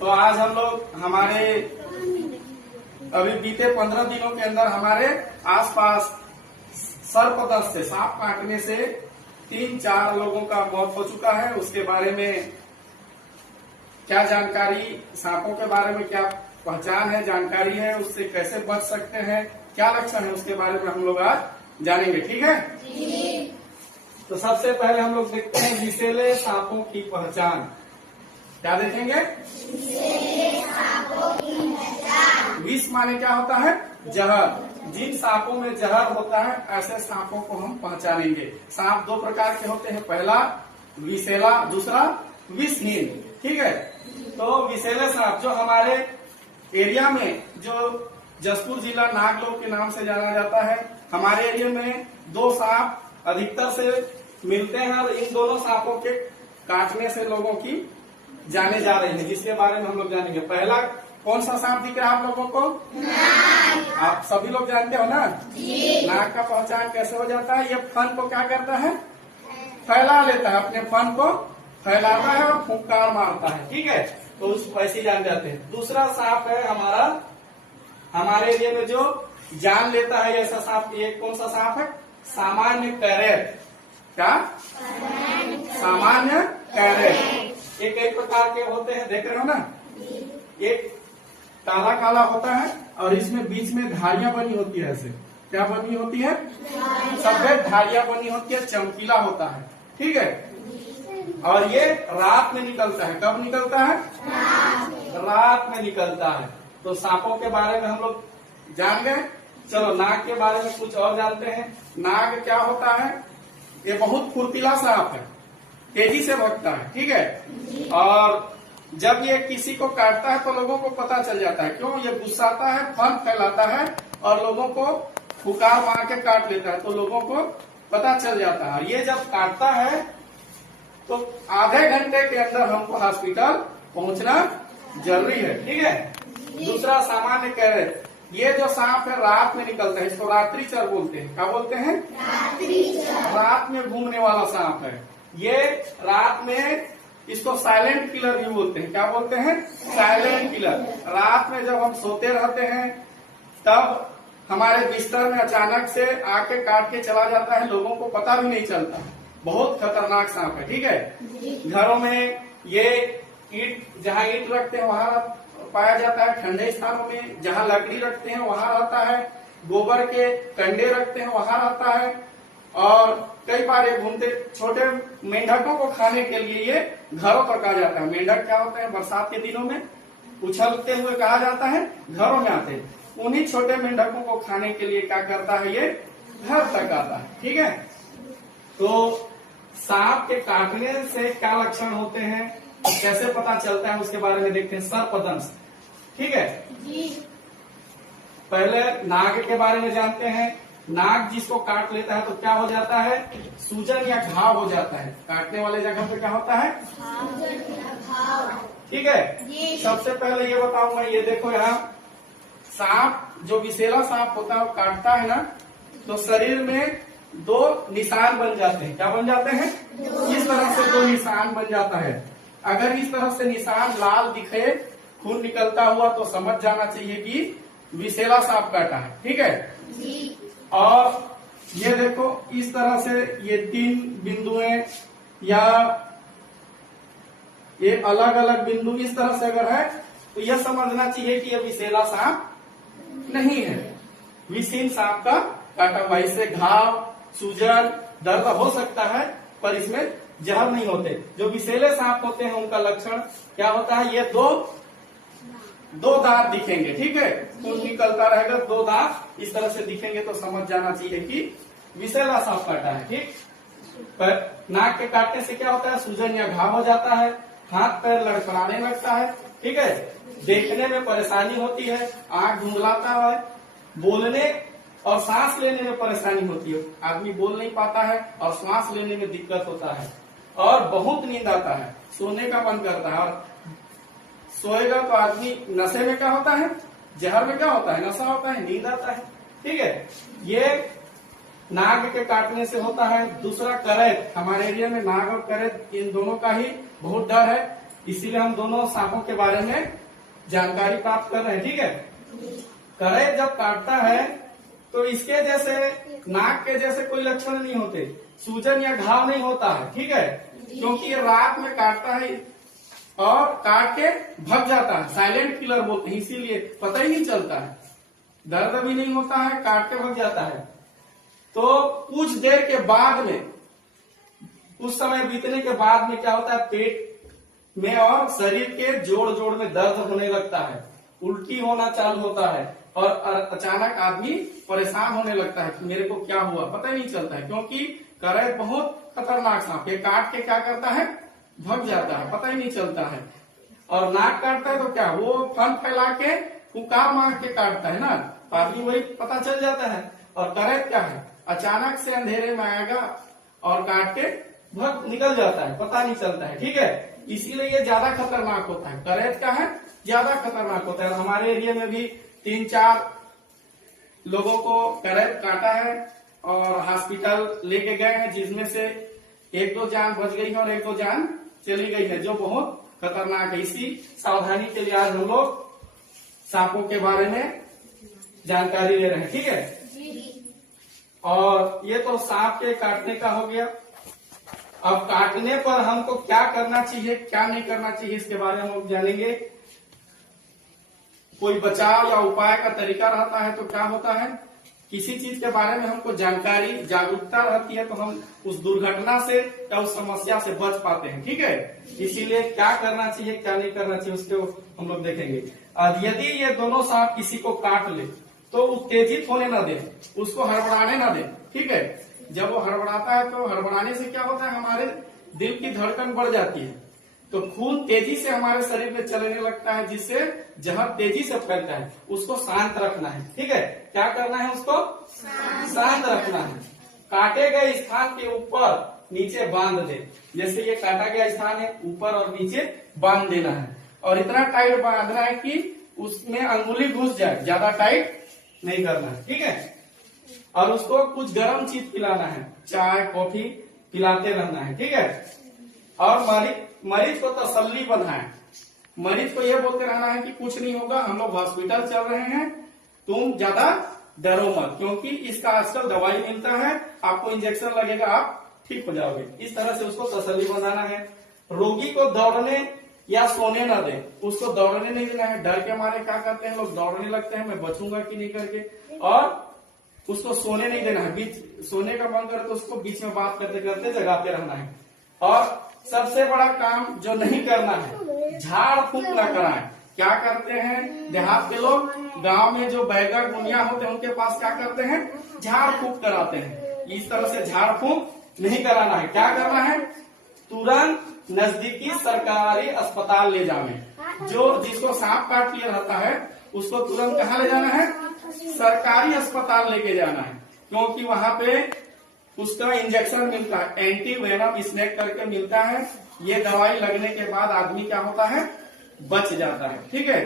तो आज हम लोग हमारे अभी बीते 15 दिनों के अंदर हमारे आसपास सर्पदंश से, सांप काटने से 3-4 लोगों का मौत हो चुका है। उसके बारे में क्या जानकारी, सांपों के बारे में क्या पहचान है, जानकारी है, उससे कैसे बच सकते हैं, क्या लक्षण है, उसके बारे में हम लोग आज जानेंगे। ठीक है जी। तो सबसे पहले हम लोग देखते हैं विषैले सांपों की पहचान। क्या देखेंगे? विष माने क्या होता है? जहर। जिन सांपों में जहर होता है ऐसे सांपों को हम पहचानेंगे। सांप 2 प्रकार के होते हैं, पहला विषैला, दूसरा विषहीन। ठीक है। तो विषैले सांप जो हमारे एरिया में, जो जसपुर जिला नागलोक के नाम से जाना जाता है, हमारे एरिया में 2 सांप अधिकतर से मिलते हैं और इन दोनों सांपों के काटने से लोगों की जाने जा रही है, जिसके बारे में हम लोग जानेंगे। पहला कौन सा सांप दिख रहा है आप लोगों को? नाग। आप सभी लोग जानते हो ना जी। नाग का पहचान कैसे हो जाता है? ये फन को क्या करता है? फैला लेता है, अपने फन को फैलाता है और फुंकार मारता है। ठीक है, तो उसको ऐसे जान जाते हैं। दूसरा सांप है हमारा, हमारे एरिया में जो जान लेता है ऐसा सांप, ये कौन सा सांप है? सामान्य कैरेट। क्या? सामान्य कैरेट। ये कई प्रकार के होते हैं, देख रहे हो ना? एक काला काला होता है और इसमें बीच में धारियां बनी होती है। ऐसे क्या बनी होती है? सफेद धारियां बनी होती है, चमकीला होता है। ठीक है। और ये रात में निकलता है। कब निकलता है? रात में निकलता है। तो सांपों के बारे में हम लोग जान गए। चलो नाग के बारे में कुछ और जानते हैं। नाग क्या होता है? ये बहुत फुर्तीला सांप है, तेजी से भागता है। ठीक है। और जब ये किसी को काटता है तो लोगों को पता चल जाता है। क्यों? ये गुस्साता है, फन फैलाता है और लोगों को फुकार मार के काट लेता है, तो लोगों को पता चल जाता है। और ये जब काटता है तो आधे घंटे के अंदर हमको हॉस्पिटल पहुंचना जरूरी है। ठीक है। दूसरा सामान्य कैरेट, ये जो सांप है रात में निकलता है, इसको रात्रिचर बोलते हैं। क्या बोलते हैं? रात में घूमने वाला सांप है ये। रात में इसको साइलेंट किलर भी बोलते हैं। क्या बोलते हैं? Silent killer. रात में जब हम सोते रहते हैं तब हमारे बिस्तर में अचानक से आके काट के चला जाता है, लोगों को पता भी नहीं चलता। बहुत खतरनाक सांप है। ठीक है। घरों में ये ईंट, जहाँ ईंट रखते हैं वहाँ पाया जाता है। ठंडे स्थानों में जहाँ लकड़ी रखते हैं वहाँ रहता है। गोबर के कंडे रखते हैं वहाँ रहता है। और कई बार ये घूमते, छोटे मेंढकों को खाने के लिए ये घरों पर कहा जाता है। मेंढक क्या होता है? बरसात के दिनों में उछलते हुए कहा जाता है, घरों में आते हैं। उन्हीं छोटे मेंढकों को खाने के लिए क्या करता है? ये घर तक आता है। ठीक है। तो सांप के काटने से क्या लक्षण होते हैं, कैसे पता चलता है, उसके बारे में देखते हैं। सर्पदंश। ठीक है जी। पहले नाग के बारे में जानते हैं। नाग जिसको काट लेता है तो क्या हो जाता है? सूजन या घाव हो जाता है। काटने वाले जगह पे क्या होता है? ठीक है। सबसे पहले ये बताऊंगा, ये देखो यहाँ सांप, जो विषैला सांप होता है वो काटता है ना, तो शरीर में 2 निशान बन जाते हैं। क्या बन जाते हैं? इस तरह से 2 निशान बन जाता है। अगर इस तरह से निशान लाल दिखे, खून निकलता हुआ, तो समझ जाना चाहिए कि विषैला सांप काटा है। ठीक है जी। और ये देखो इस तरह से ये 3 बिंदुएं या ये अलग अलग बिंदु इस तरह से अगर है तो यह समझना चाहिए कि यह विषैला सांप नहीं है, विषहीन सांप का काटा हुआ। इससे घाव, सूजन, दर्द हो सकता है पर इसमें जहर नहीं होते। जो विषैले सांप होते हैं उनका लक्षण क्या होता है? ये 2 दांत दिखेंगे। ठीक है। खून निकलता रहेगा, 2 दांत इस तरह से दिखेंगे, तो समझ जाना चाहिए कि विषैला सांप काटा है। ठीक। पर नाक के काटने से क्या होता है? सूजन या घाव हो जाता है, हाथ पैर लड़खड़ाने लगता है। ठीक है। देखने में परेशानी होती है, आंख धुंधलाता है, बोलने और सांस लेने में परेशानी होती है। आदमी बोल नहीं पाता है और सांस लेने में दिक्कत होता है और बहुत नींद आता है, सोने का मन करता है। और सोएगा तो आदमी नशे में क्या होता है? जहर में क्या होता है? नशा होता है, नींद आता है। ठीक है। ये नाग के काटने से होता है। दूसरा करैत, हमारे एरिया में नाग और करैत इन दोनों का ही बहुत डर है। इसीलिए हम दोनों सांपों के बारे में जानकारी प्राप्त कर रहे हैं। ठीक है, करैत जब काटता है तो इसके जैसे नाक के जैसे कोई लक्षण नहीं होते, सूजन या घाव नहीं होता है। ठीक है, क्योंकि ये रात में काटता है और काट के भग जाता है, साइलेंट किलर बोलते हैं, इसीलिए पता ही नहीं चलता है, दर्द भी नहीं होता है, काट के भग जाता है। तो कुछ देर के बाद में, कुछ समय बीतने के बाद में क्या होता है, पेट में और शरीर के जोड़ जोड़ में दर्द होने लगता है, उल्टी होना चालू होता है और अचानक आदमी परेशान होने लगता है कि मेरे को क्या हुआ, पता ही नहीं चलता है। क्योंकि करैत बहुत खतरनाक सांप है, काट के क्या करता है, भग जाता है, पता ही नहीं चलता है। और नाक काटता है तो क्या, वो फन फैला के पुकार मार के काटता है ना, तो आदमी वही पता चल जाता है। और करैत क्या है, अचानक से अंधेरे में आएगा और काट के भग निकल जाता है, पता नहीं चलता है। ठीक है, इसीलिए ये ज्यादा खतरनाक होता है, करैत का है ज्यादा खतरनाक होता है। हमारे एरिया में भी 3-4 लोगों को करैत काटा है और हॉस्पिटल लेके गए हैं, जिसमें से 1-2 जान बच गई है और 1-2 जान चली गई है, जो बहुत खतरनाक है। इसी सावधानी के लिए आज हम लोग सांपों के बारे में जानकारी ले रहे हैं। ठीक है, और ये तो सांप के काटने का हो गया। अब काटने पर हमको क्या करना चाहिए, क्या नहीं करना चाहिए, इसके बारे में हम लोग जानेंगे। कोई बचाव या उपाय का तरीका रहता है तो क्या होता है, किसी चीज के बारे में हमको जानकारी, जागरूकता रहती है तो हम उस दुर्घटना से या उस समस्या से बच पाते हैं। ठीक है, इसीलिए क्या करना चाहिए, क्या नहीं करना चाहिए, उसको हम लोग देखेंगे। अब यदि ये दोनों सांप किसी को काट ले तो उत्तेजित होने न दे, उसको हड़बड़ाने न दे। ठीक है, जब वो हड़बड़ाता है तो हड़बड़ाने से क्या होता है, हमारे दिल की धड़कन बढ़ जाती है, तो खून तेजी से हमारे शरीर में चलने लगता है, जिससे जहर तेजी से फैलता है। उसको शांत रखना है। ठीक है, क्या करना है, उसको शांत रखना है। काटे गए स्थान के ऊपर नीचे बांध दे, जैसे ये काटा गया स्थान है, ऊपर और नीचे बांध देना है। और इतना टाइट बांधना है कि उसमें अंगुली घुस जाए, ज्यादा टाइट नहीं करना है। ठीक है, और उसको कुछ गर्म चीज पिलाना है, चाय कॉफी पिलाते रहना है। ठीक है, और मरीज को तसल्ली बनाए, मरीज को ये बोलते रहना है कि कुछ नहीं होगा, हम लोग हॉस्पिटल चल रहे हैं, तुम ज्यादा डरो मत, क्योंकि इसका आजकल दवाई मिलता है, आपको इंजेक्शन लगेगा, आप ठीक हो जाओगे। इस तरह से उसको तसल्ली बनाना है। रोगी को दौड़ने या सोने न दे, उसको दौड़ने नहीं देना है। डर के मारे क्या करते हैं लोग, दौड़ने लगते हैं, मैं बचूंगा कि नहीं करके, और उसको सोने नहीं देना है। बीच सोने का मन करे तो उसको बीच में बात करते करते जगाते रहना है। और सबसे बड़ा काम जो नहीं करना है, झाड़ फूंक न कराएं। क्या करते हैं देहात के लोग, गांव में जो बैगा गुनिया होते हैं उनके पास क्या करते हैं, झाड़ फूंक कराते हैं। इस तरह से झाड़ फूंक नहीं कराना है। क्या करना है, तुरंत नजदीकी सरकारी अस्पताल ले जाने। जो जिसको सांप काट लिया रहता है उसको तुरंत कहाँ ले जाना है, सरकारी अस्पताल लेके जाना है, क्योंकि वहां पे उसका इंजेक्शन मिलता है, एंटी वेनम स्नेक करके मिलता है। ये दवाई लगने के बाद आदमी क्या होता है, बच जाता है। ठीक है।